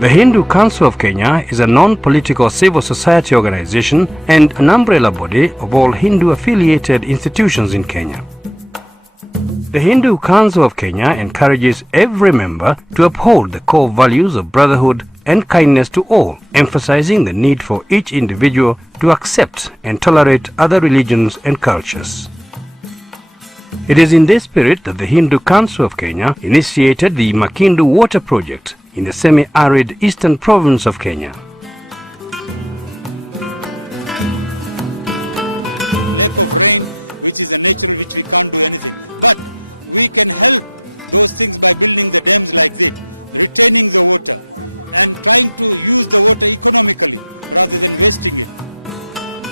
The Hindu Council of Kenya is a non-political civil society organization and an umbrella body of all Hindu-affiliated institutions in Kenya. The Hindu Council of Kenya encourages every member to uphold the core values of brotherhood and kindness to all, emphasizing the need for each individual to accept and tolerate other religions and cultures. It is in this spirit that the Hindu Council of Kenya initiated the Makindu Water Project in the semi-arid eastern province of Kenya. Lack of rain, which is a natural, which we can't do anything. But we can help those things by building the dams like this, retaining the water and trying to use the water economically rather than wasting it.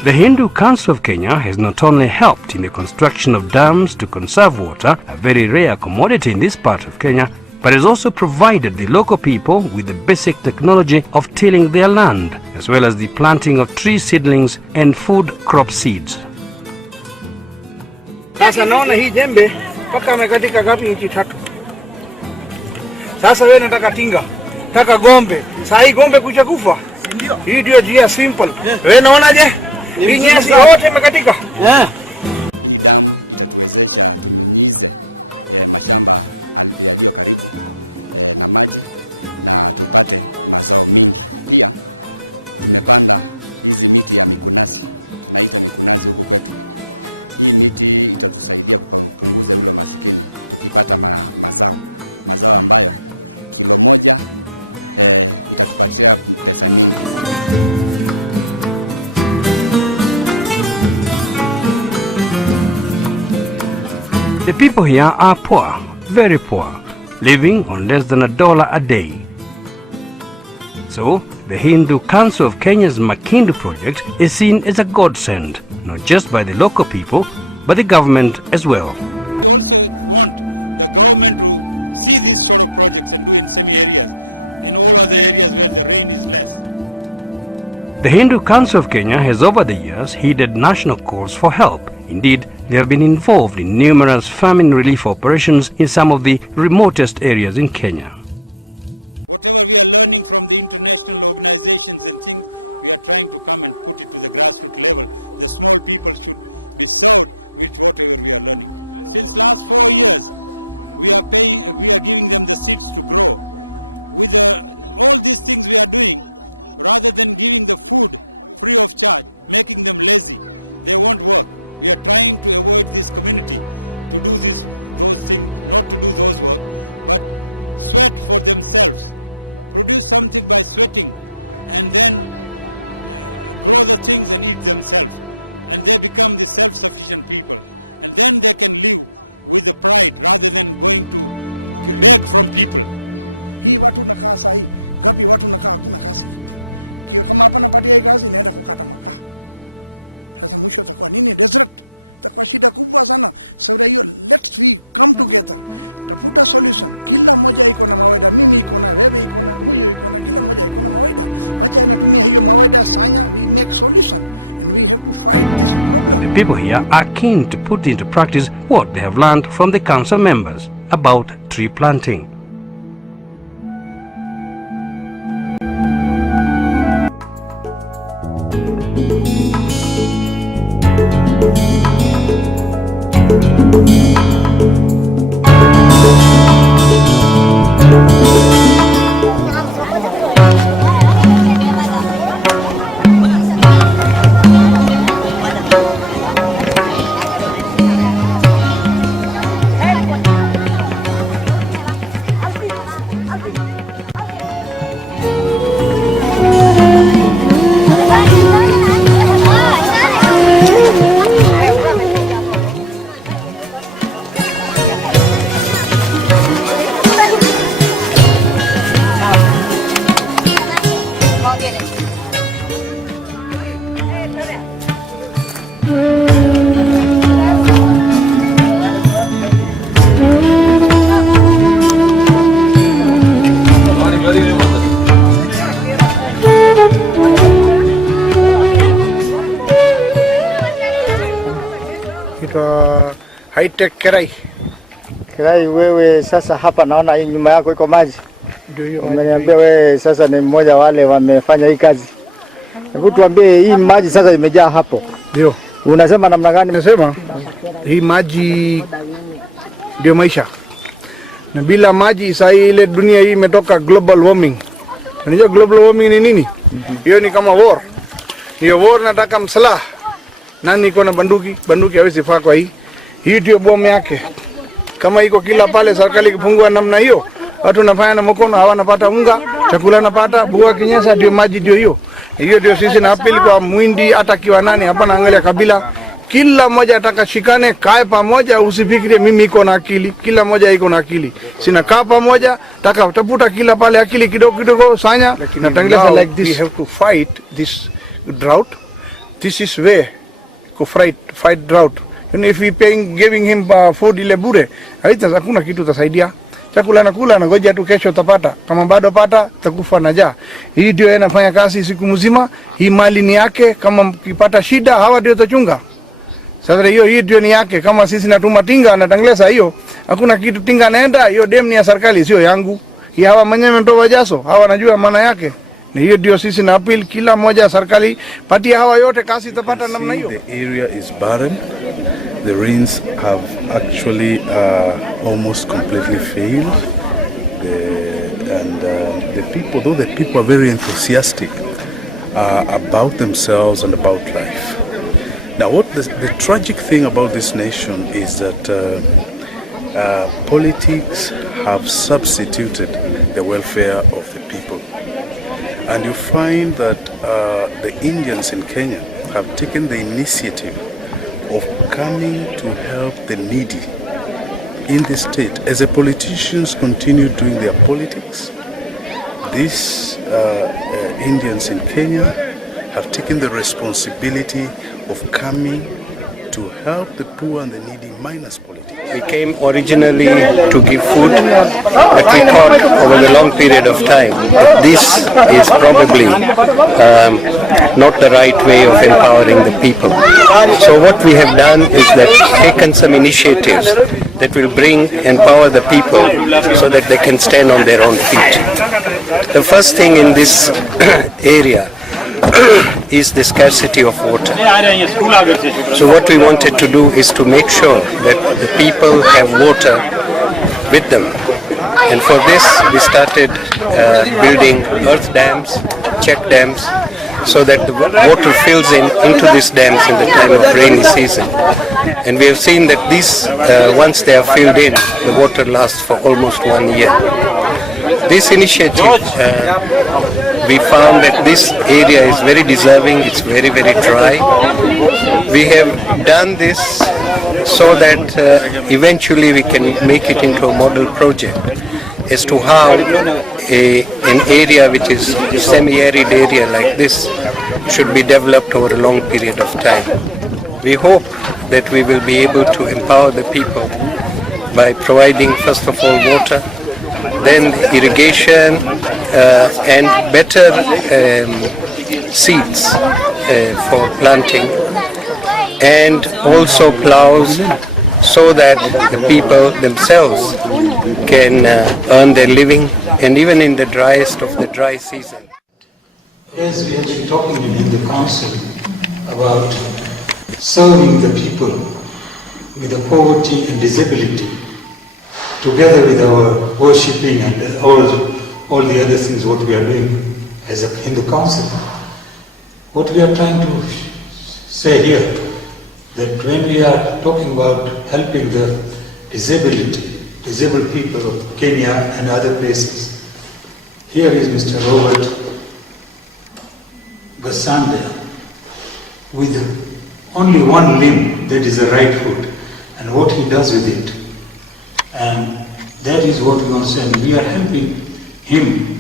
The Hindu Council of Kenya has not only helped in the construction of dams to conserve water, a very rare commodity in this part of Kenya, but has also provided the local people with the basic technology of tilling their land, as well as the planting of tree seedlings and food crop seeds. Sasa naona hii jembe paka amekatika gapi inchi 3. Sasa wewe nataka tinga, nataka gombe. Sasa hii gombe kucha kufa. Hii ndio njia simple. Wewe unaonaje? Hii nyasi yote imekatika. Hii damu itatuwezesha tunyunyize mashamba yaliyo karibu na maji na tupate mazao mingi. Pia tumepanda hizi miti ya mikunasi, tunaita mikunasi huko kwetu. Hii miti itatusaidia kupunguza ule masikini tukipata mazao ambayo kilo moja itatupatia pesa mingi. The people here are poor, very poor, living on less than $1 a day. So, the Hindu Council of Kenya's Makindu project is seen as a godsend, not just by the local people, but the government as well. We also want the government to see these sort of projects and do in semi-areas and all other areas where the rain is less. The Hindu Council of Kenya has over the years heeded national calls for help. Indeed, they have been involved in numerous famine relief operations in some of the remotest areas in Kenya. Whatever we are learning from the international organizations and things, we are trying to come and put it to the grassroots level. The small people should be served with whatever we are learning. Since last 4 years, we are giving them the seeds to grow. With all these things we are doing, rather than giving the food free of charge, making them lazy, they won't work. We are trying to avoid this community to do those things, not to do those work, but sweat for themselves. Produce something by sweating and then grow the things and eat themselves. And they become the self-sufficient people. And then they can live with the pride rather than going to beg from people. Hii watu nakaa sahi, gapi watu nakaa hakuna kazi. Kama hapa napatia hii kazi naenda kukata makaa. Sasa mwisho itakuwa nini? Desert. Itakuwa shida kubwa sana. Sababu hiyo let's we come together. Tafuta solution. Kila moja iko na mawaida. Mimi iko na, wewe iko na, huyo iko na, kila moja iko na mawaida. Wacha natumia hiyo mawaida sanya, we make solution and we have to fight this problem. The people here are keen to put into practice what they have learned from the council members about tree planting. High tech Kirai. Kirai wewe sasa hapa naona nyuma yako iko maji. Umeniambia wewe sasa ni mmoja wale wamefanya hii kazi. Hebu tuambie hii maji sasa imejaa hapo. Ndio. Unasema namna gani? Nasema hii maji ndio maisha. Na bila maji sasa ile dunia hii imetoka global warming. Unajua global warming ni nini? Hiyo ni kama war. Hiyo war nataka msalaha. Nani iko na bunduki hawezi faa kwa hii. Hii ndio bomu yake. Kama iko kila pale serikali ikifungua namna hiyo, watu wanafanya na mkono hawanapata unga, chakula napata, bua kinyesa ndio maji ndio hiyo. Hiyo ndio sisi na apili kwa Mwindi hata kiwa nani hapa naangalia kabila. Kila mmoja atakashikane kae pamoja, usifikirie mimi iko na akili. Kila mmoja iko na akili. Sina kaa pamoja, tafuta kila pale akili kidogo sanya na tangaza like this. We have to fight this drought. This is where to fight drought. And if we giving him food ile bure, hakuna kitu tasaidia. Chakula nakula na ngoja tu kesho utapata. Kama bado pata utakufa na njaa. Hii ndio inafanya kazi siku mzima. Hii mali ni yake, kama mkipata shida hawa ndio tachunga. Sasa hii ndio ni yake, kama sisi natuma tinga anatangleza hiyo, hakuna kitu tinga naenda, hiyo dem ni ya serikali sio yangu. Hii hawa mwenyewe ndio jaso, hawa wanajua maana yake. Na hiyo ndio sisi na appeal kila mmoja serikali pati hawa yote kazi itapata namna hiyo. The area is barren. The rains have actually almost completely failed. The people, though the people are very enthusiastic about themselves and about life. Now, what the tragic thing about this nation is that politics have substituted the welfare of the people. And you find that the Indians in Kenya have taken the initiative of coming to help the needy in the state. As the politicians continue doing their politics, these Indians in Kenya have taken the responsibility of coming to help the poor and the needy minus politics. We came originally to give food, but we thought over the long period of time that this is probably not the right way of empowering the people. So what we have done is that taken some initiatives that will empower the people so that they can stand on their own feet. The first thing in this area is the scarcity of water. So what we wanted to do is to make sure that the people have water with them. And for this we started building earth dams, check dams, so that the water fills into these dams in the time of rainy season. And we have seen that these, once they are filled in, the water lasts for almost 1 year. This initiative, we found that this area is very deserving, it's very, very dry. We have done this so that eventually we can make it into a model project as to how an area which is a semi-arid area like this should be developed over a long period of time. We hope that we will be able to empower the people by providing first of all water, then irrigation and better seeds for planting, and also plows, so that the people themselves can earn their living, and even in the driest of the dry season. Yes, we have been talking in the council about serving the people with the poverty and disability, together with our worshipping and all the other things what we are doing in the council. What we are trying to say here, that when we are talking about helping the disabled people of Kenya and other places, here is Mr. Robert Basande with only one limb, that is the right foot, and what he does with it. And that is what we want to say. And we are helping him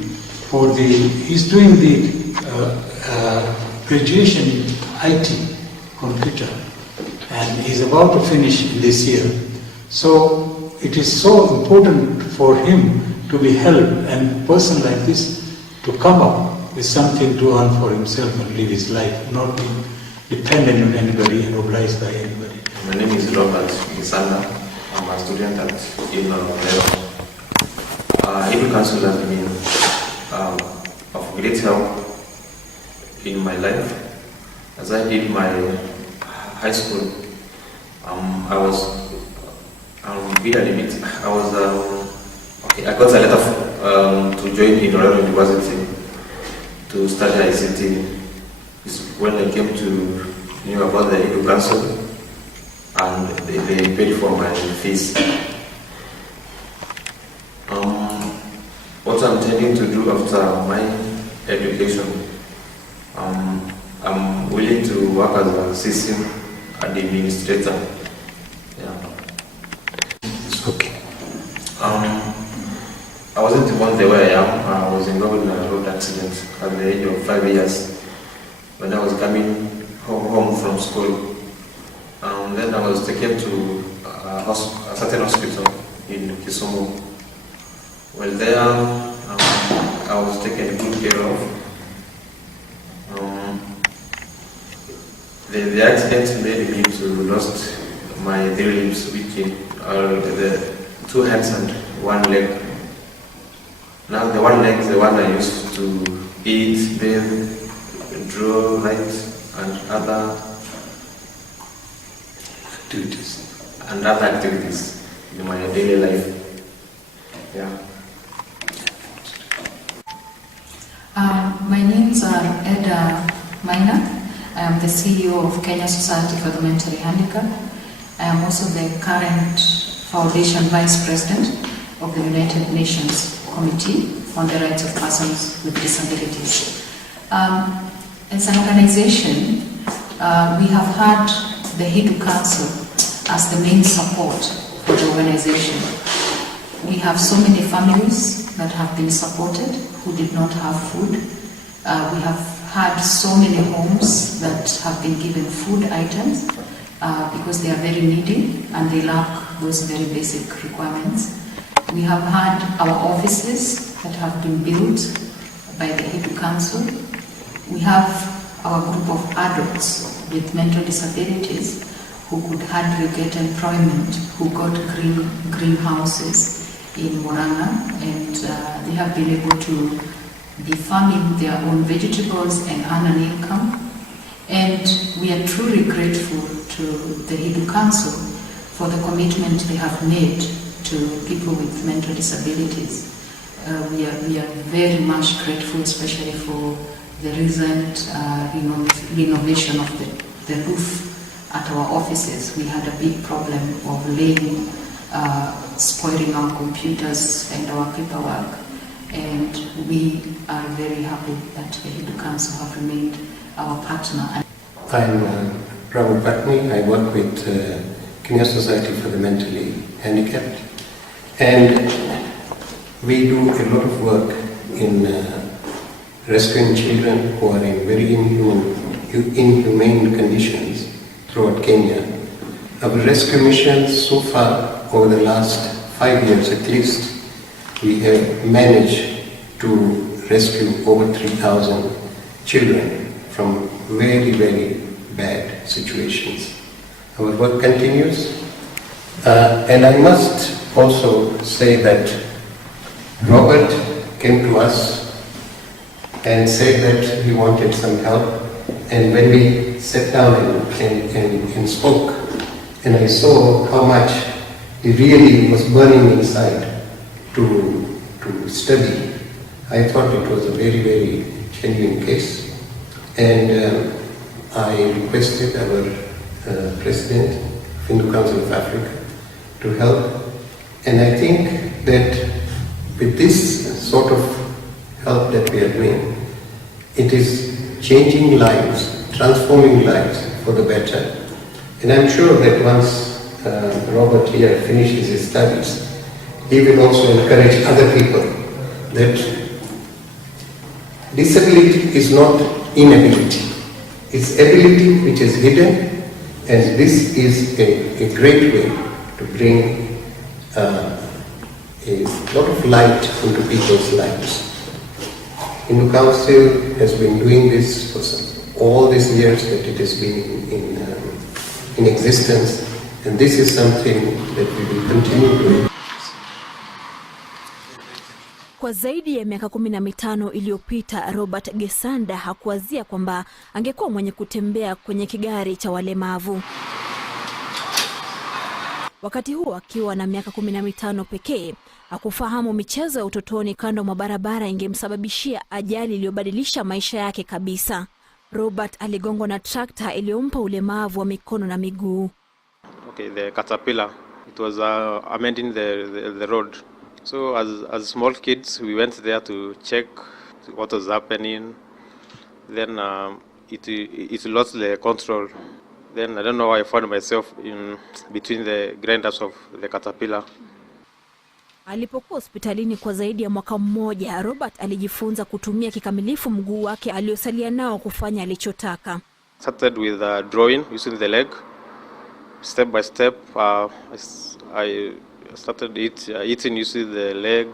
for he's doing the graduation in IT, computer, and he's about to finish this year. So it is so important for him to be helped, and a person like this to come up with something to earn for himself and live his life, not be dependent on anybody and obliged by anybody. My name is Robert Gisanda. I'm a student at University. Hindu Council has been of great help in my life. As I did my high school, I was I got a letter to join in Olero University to study ICT. When I came to know about the Hindu Council, and they paid for my fees. What I'm intending to do after my education, I'm willing to work as a system administrator. Yeah. Okay. I wasn't born the way I am. I was involved in a road accident at the age of 5 years when I was coming home from school. Then I was taken to a certain hospital in Kisumu. Well, there I was taken good care of. The accident made me to lost my 3 limbs, which are the 2 hands and 1 leg. Now the 1 leg is the one I used to eat, bathe, draw, write, and other activities in my daily life. Yeah. My name is Edda Maina. I am the CEO of Kenya Society for the Mentally Handicapped. I am also the current Foundation Vice President of the United Nations Committee on the Rights of Persons with Disabilities. As an organization, we have had the Hindu Council as the main support for the organization. We have so many families that have been supported who did not have food. We have had so many homes that have been given food items because they are very needy and they lack those very basic requirements. We have had our offices that have been built by the Hindu Council. We have our group of adults with mental disabilities who could hardly get employment, who got greenhouses in Murang'a, and they have been able to be farming their own vegetables and earn an income. And we are truly grateful to the Hindu Council for the commitment they have made to people with mental disabilities. We are very much grateful, especially for the recent renovation of the roof at our offices. We had a big problem of laying, spoiling our computers and our paperwork, and we are very happy that the Hindu Council have remained our partner. I'm Rahul Patni. I work with Kenya Society for the Mentally Handicapped, and we do a lot of work in rescuing children who are in very inhumane conditions throughout Kenya. Our rescue missions so far, over the last 5 years at least, we have managed to rescue over 3,000 children from very, very bad situations. Our work continues, and I must also say that Robert came to us and said that he wanted some help, and when we sat down and spoke, and I saw how much he really was burning inside to study, I thought it was a very, very genuine case. And I requested our President, Hindu Council of Africa, to help. And I think that with this sort of help that we are doing, it is changing lives, transforming lives for the better. And I'm sure that once Robert here finishes his studies, he will also encourage other people that disability is not inability. It's ability which is hidden, and this is a great way to bring a lot of light into people's lives. Hindu Council has been doing this for all these years that it has been in existence, and this is something that we will continue doing. Kwa zaidi ya miaka 15 iliyopita, Robert Gesanda hakuwazia kwamba angekuwa mwenye kutembea kwenye kigari cha walemavu. Wakati huo akiwa na miaka 15 pekee, hakufahamu michezo ya utotoni kando mwa barabara ingemsababishia ajali iliyobadilisha maisha yake kabisa. Robert aligongwa na trakta iliyompa ulemavu wa mikono na miguu. Okay, the caterpillar, it was amending the road. So as small kids, we went there to check what was happening. Then it lost the control. Then I don't know why I found myself in between the grinders of the caterpillar. Alipokuwa hospitalini kwa zaidi ya mwaka mmoja, Robert alijifunza kutumia kikamilifu mguu wake aliosalia nao kufanya alichotaka. Started with drawing using the leg. Step by step, I started eating using the leg.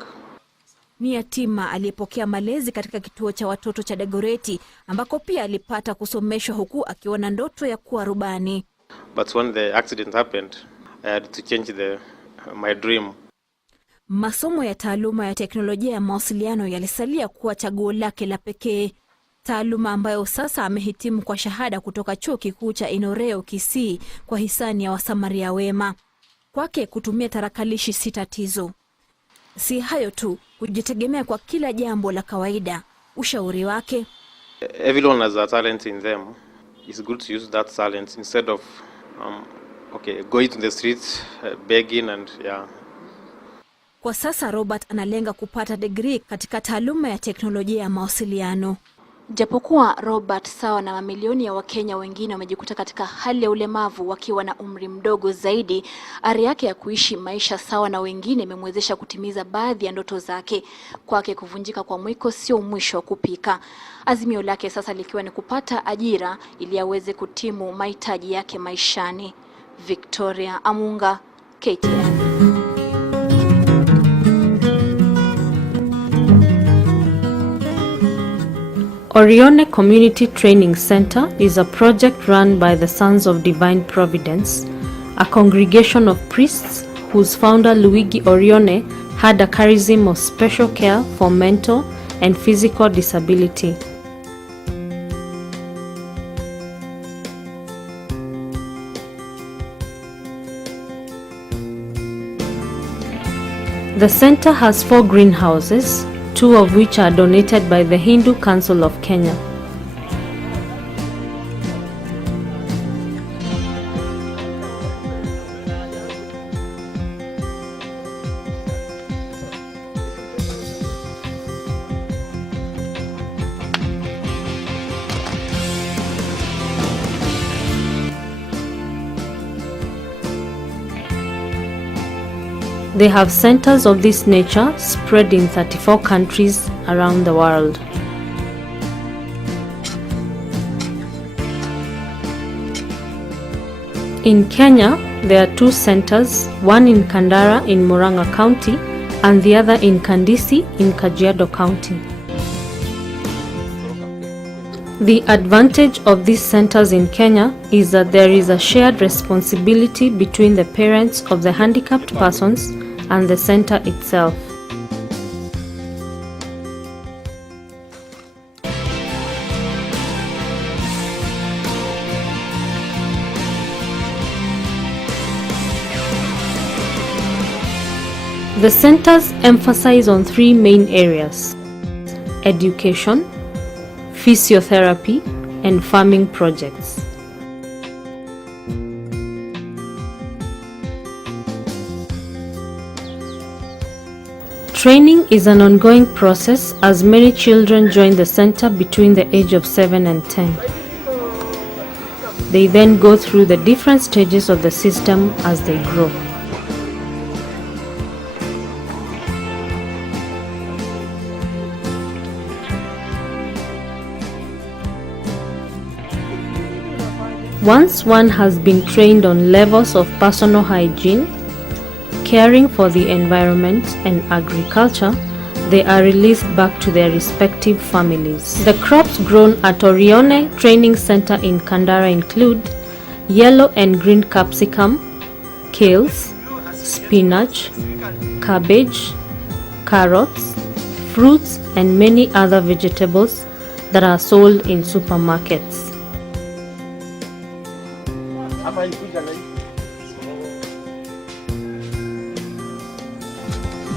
Ni yatima aliyepokea malezi katika kituo cha watoto cha Dagoretti, ambako pia alipata kusomeshwa huku akiwa na ndoto ya kuwa rubani. But when the accident happened, I had to change my dream. Masomo ya taaluma ya teknolojia ya mawasiliano yalisalia kuwa chaguo lake la pekee, taaluma ambayo sasa amehitimu kwa shahada kutoka chuo kikuu cha Inoreo Kisii kwa hisani ya wasamaria wema. Kwake kutumia tarakilishi si tatizo. Si hayo tu, kujitegemea kwa kila jambo la kawaida. Ushauri wake: everyone has a talent in them. It's good to use that talent instead of going to the streets begging and yeah. Kwa sasa Robert analenga kupata degree katika taaluma ya teknolojia ya mawasiliano. Japokuwa Robert sawa na mamilioni ya Wakenya wengine wamejikuta katika hali ya ulemavu wakiwa na umri mdogo zaidi, ari yake ya kuishi maisha sawa na wengine imemwezesha kutimiza baadhi ya ndoto zake. Kwake kuvunjika kwa mwiko sio mwisho wa kupika. Azimio lake sasa likiwa ni kupata ajira ili aweze kutimu mahitaji yake maishani. Victoria Amunga, KTN. Orione Community Training Center is a project run by the Sons of Divine Providence, a congregation of priests whose founder Luigi Orione had a charism of special care for mental and physical disability. The center has 4 greenhouses, 2 of which are donated by the Hindu Council of Kenya. They have centers of this nature spread in 34 countries around the world. In Kenya, there are 2 centers, one in Kandara in Murang'a County and the other in Kandisi in Kajiado County. The advantage of these centers in Kenya is that there is a shared responsibility between the parents of the handicapped persons and the center itself. The centers emphasize on 3 main areas: education, physiotherapy, and farming projects. Training is an ongoing process as many children join the center between the age of 7 and 10. They then go through the different stages of the system as they grow. Once one has been trained on levels of personal hygiene, caring for the environment and agriculture, they are released back to their respective families. The crops grown at Orione Training Center in Kandara include yellow and green capsicum, kales, spinach, cabbage, carrots, fruits, and many other vegetables that are sold in supermarkets.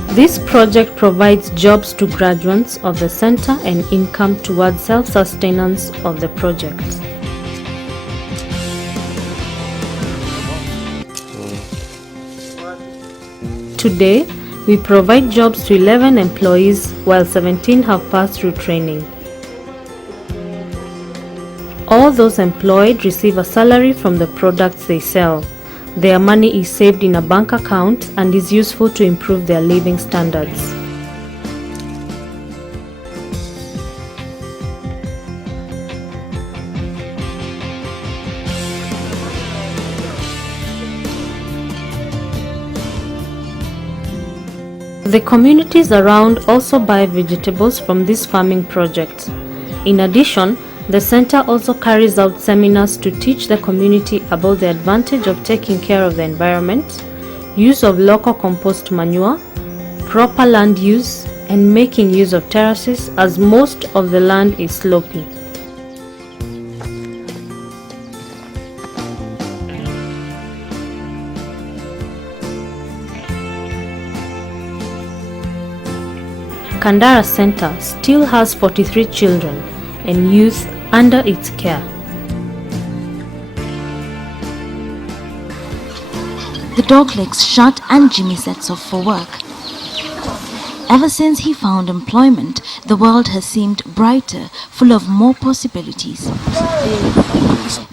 This project provides jobs to graduates of the center and income towards self-sustenance of the project. Today, we provide jobs to 11 employees while 17 have passed through training. All those employed receive a salary from the products they sell. Their money is saved in a bank account and is useful to improve their living standards. The communities around also buy vegetables from this farming project. In addition, the center also carries out seminars to teach the community about the advantage of taking care of the environment, use of local compost manure, proper land use, and making use of terraces, as most of the land is slopey. Kandara Center still has 43 children and youth under its care. The dog legs shut and Jimmy sets off for work. Ever since he found employment, the world has seemed brighter, full of more possibilities.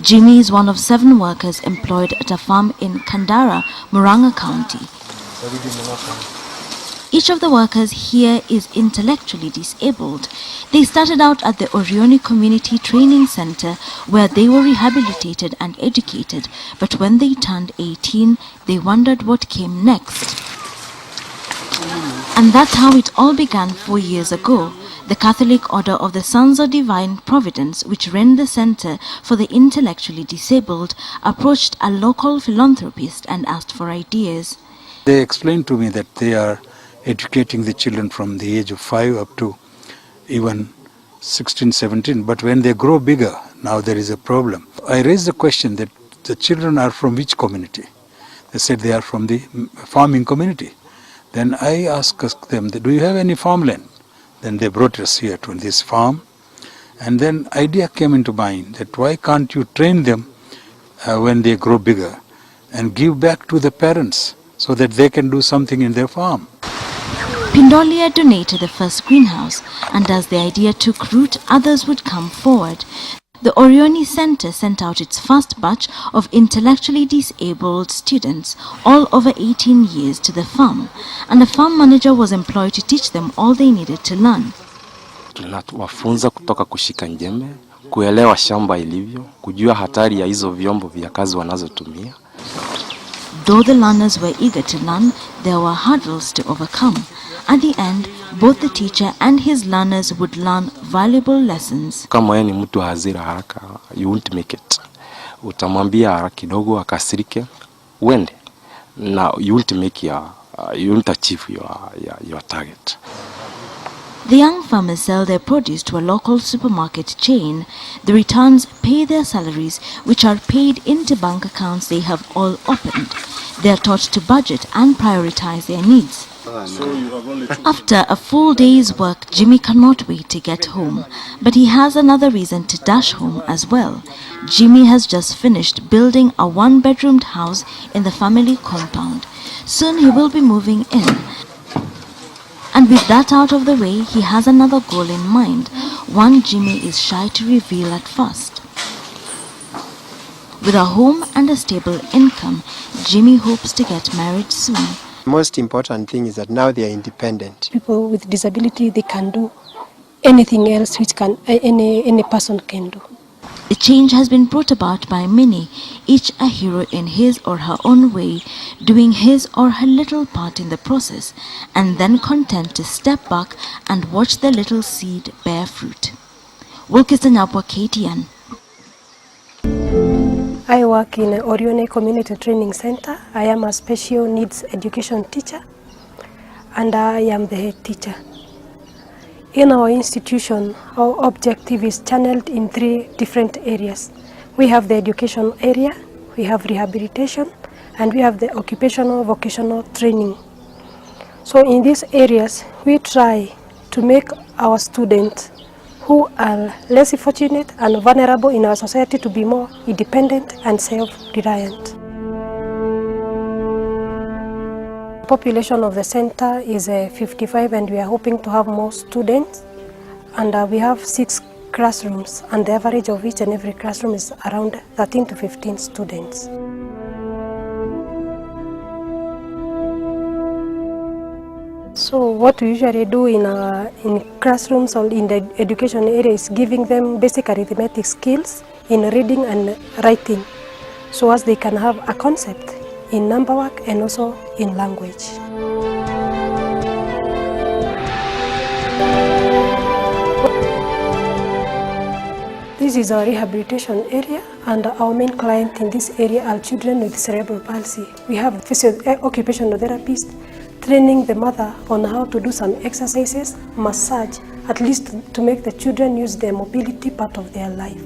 Jimmy is one of 7 workers employed at a farm in Kandara, Murang'a County. Each of the workers here is intellectually disabled. They started out at the Orioni Community Training Center where they were rehabilitated and educated, but when they turned 18, they wondered what came next. And that's how it all began 4 years ago. The Catholic Order of the Sons of Divine Providence, which ran the center for the intellectually disabled, approached a local philanthropist and asked for ideas. They explained to me that they are educating the children from the age of 5 up to even 16, 17. But when they grow bigger, now there is a problem. I raised the question that the children are from which community? They said they are from the farming community. Then I asked them, do you have any farmland? Then they brought us here to this farm. And then idea came into mind that why can't you train them when they grow bigger and give back to the parents so that they can do something in their farm. Pindolia donated the first greenhouse, and as the idea took root, others would come forward. The Orioni Center sent out its first batch of intellectually disabled students, all over 18 years, to the farm, and a farm manager was employed to teach them all they needed to learn. Tunawafunza kutoka kushika njembe, kuelewa shamba ilivyo, kujua hatari ya hizo vyombo vya kazi wanazotumia. Though the learners were eager to learn, there were hurdles to overcome. At the end, both the teacher and his learners would learn valuable lessons. Kama wewe ni mtu hazira haraka, you won't make it. Utamwambia haraka kidogo akasirike, uende. Now you won't make you won't achieve your target. The young farmers sell their produce to a local supermarket chain. The returns pay their salaries, which are paid into bank accounts they have all opened. They are taught to budget and prioritize their needs. After a full day's work, Jimmy cannot wait to get home. But he has another reason to dash home as well. Jimmy has just finished building a 1-bedroomed house in the family compound. Soon he will be moving in. And with that out of the way, he has another goal in mind, one Jimmy is shy to reveal at first. With a home and a stable income, Jimmy hopes to get married soon. Most important thing is that now they are independent. People with disability, they can do anything else which any person can do. The change has been brought about by many, each a hero in his or her own way, doing his or her little part in the process, and then content to step back and watch the little seed bear fruit. Wilkiston Yapwa, KTN. I work in Orioni Community Training Center. I am a special needs education teacher, and I am the head teacher. In our institution, our objective is channeled in 3 different areas. We have the education area, we have rehabilitation, and we have the occupational vocational training. So in these areas, we try to make our students who are less fortunate and vulnerable in our society to be more independent and self-reliant. Population of the center is 55, and we are hoping to have more students, and we have 6 classrooms, and the average of each and every classroom is around 13 to 15 students. So what we usually do in classrooms or in the education area is giving them basic arithmetic skills in reading and writing, so as they can have a concept in number work and also in language. This is our rehabilitation area, and our main client in this area are children with cerebral palsy. We have occupational therapists training the mother on how to do some exercises, massage, at least to make the children use their mobility part of their life.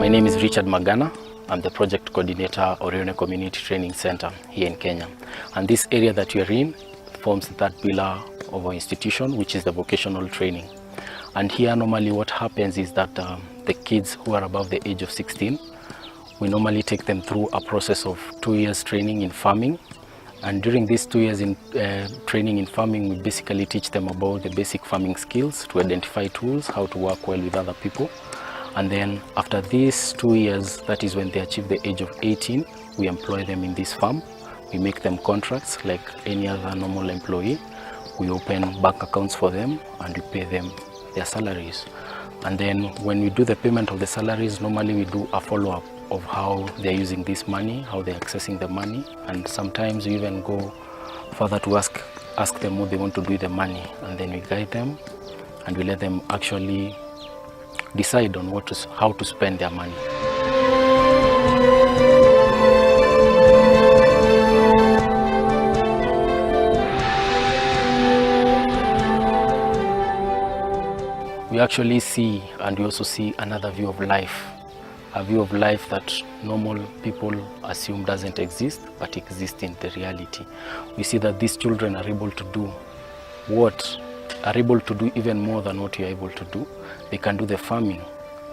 My name is Richard Magana. I'm the project coordinator Orione Community Training Center here in Kenya. And this area that we are in forms the 3rd pillar of our institution, which is the vocational training. And here normally what happens is that the kids who are above the age of 16, we normally take them through a process of 2 years training in farming. And during these 2 years in training in farming, we basically teach them about the basic farming skills, to identify tools, how to work well with other people. And then after these 2 years, that is when they achieve the age of 18, we employ them in this farm. We make them contracts like any other normal employee. We open bank accounts for them and we pay them their salaries. And then when we do the payment of the salaries, normally we do a follow-up of how they're using this money, how they're accessing the money, and sometimes we even go further to ask them what they want to do with the money, and then we guide them and we let them actually decide on how to spend their money. We actually see, and we also see another view of life, a view of life that normal people assume doesn't exist, but exists in the reality. We see that these children are able to do even more than what you are able to do. They can do the farming,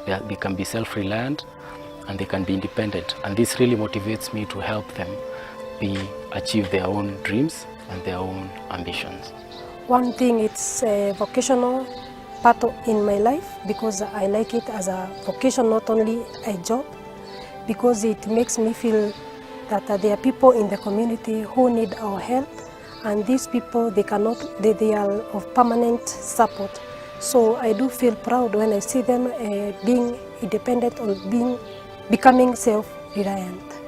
they can be self-reliant, and they can be independent. And this really motivates me to help them achieve their own dreams and their own ambitions. One thing, it's a vocational part in my life because I like it as a vocation, not only a job, because it makes me feel that there are people in the community who need our help, and these people, they are of permanent support. So I do feel proud when I see them being independent or becoming self-reliant.